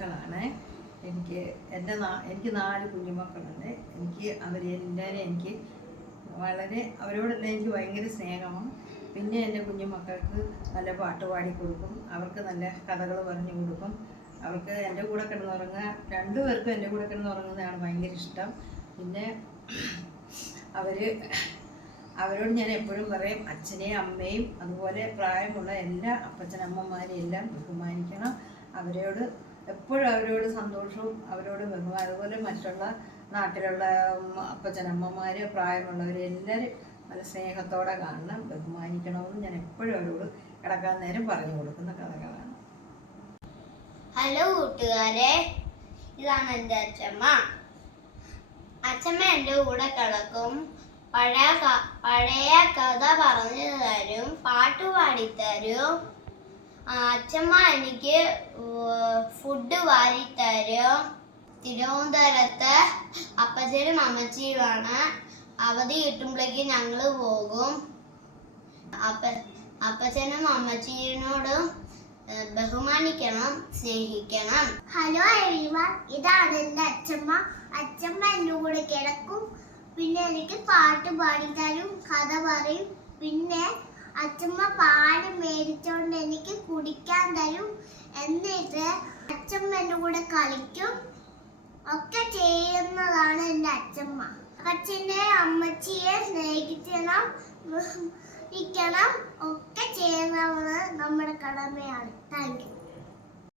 കുഞ്ഞുമക്കളാണ്. എനിക്ക് 4 കുഞ്ഞുമക്കളുണ്ട്. അവരെല്ലാവരും എനിക്ക് അവരോടെല്ലാം എനിക്ക് ഭയങ്കര സ്നേഹമാണ്. പിന്നെ എൻ്റെ കുഞ്ഞുമക്കൾക്ക് നല്ല പാട്ട് പാടി കൊടുക്കും, അവർക്ക് നല്ല കഥകൾ പറഞ്ഞു കൊടുക്കും. അവർക്ക് എൻ്റെ കൂടെ കിടന്നുറങ്ങുക, 2 പേർക്കും എൻ്റെ കൂടെ കിടന്നുറങ്ങുന്നതാണ് ഭയങ്കര ഇഷ്ടം. പിന്നെ അവരോട് ഞാൻ എപ്പോഴും പറയും, അച്ഛനെയും അമ്മയും അതുപോലെ പ്രായമുള്ള എല്ലാ അപ്പച്ചനമ്മമാരെയും എല്ലാം ബഹുമാനിക്കണം. അവരോട് സന്തോഷവും അവരോട് ബഹുമാനം. അതുപോലെ മറ്റുള്ള നാട്ടിലുള്ള അപ്പച്ചനമ്മമാർ പ്രായമുള്ളവരെല്ലാവരും നല്ല സ്നേഹത്തോടെ കാണണം, ബഹുമാനിക്കണമെന്ന് ഞാൻ എപ്പോഴും അവരോട് കിടക്കാൻ നേരം പറഞ്ഞു കൊടുക്കുന്ന കഥകളാണ്. ഹലോ കൂട്ടുകാരെ, ഇതാണ് എൻ്റെ അച്ഛമ്മ. അച്ഛമ്മ എൻ്റെ കൂടെ കിടക്കും, പഴയ കഥ പറഞ്ഞു തരും, പാട്ട് പാടിത്തരും. അച്ഛമ്മ എനിക്ക് ഫുഡ് വാരിത്തരും. തിരുവനന്തപുരത്ത് അപ്പച്ചനും അമ്മച്ചിയുമാണ്. അവധി കിട്ടുമ്പോഴേക്കും ഞങ്ങൾ പോകും. അപ്പച്ചനും അമ്മച്ചിയോടും ബഹുമാനിക്കണം, സ്നേഹിക്കണം. ഹലോ എവരിവൺ, ഇതാണ് എൻ്റെ അച്ഛമ്മ. അച്ഛമ്മ എൻ്റെ കൂടെ കിടക്കും, പിന്നെ എനിക്ക് പാട്ട് പാടിത്തരും, കഥ പറയും. പിന്നെ അച്ഛമ്മ പാല് മേടിച്ചോണ്ട് എനിക്ക് കുടിക്കാൻ തരും. എന്നിട്ട് അച്ഛമ്മ എൻ്റെ കൂടെ കളിക്കും, ഒക്കെ ചെയ്യുന്നതാണ് എൻ്റെ അച്ഛമ്മ. അച്ഛനെ അമ്മച്ചിയെ സ്നേഹിക്കണം, ഒക്കെ ചെയ്യുന്നത് നമ്മുടെ കടമയാണ്. Thank you.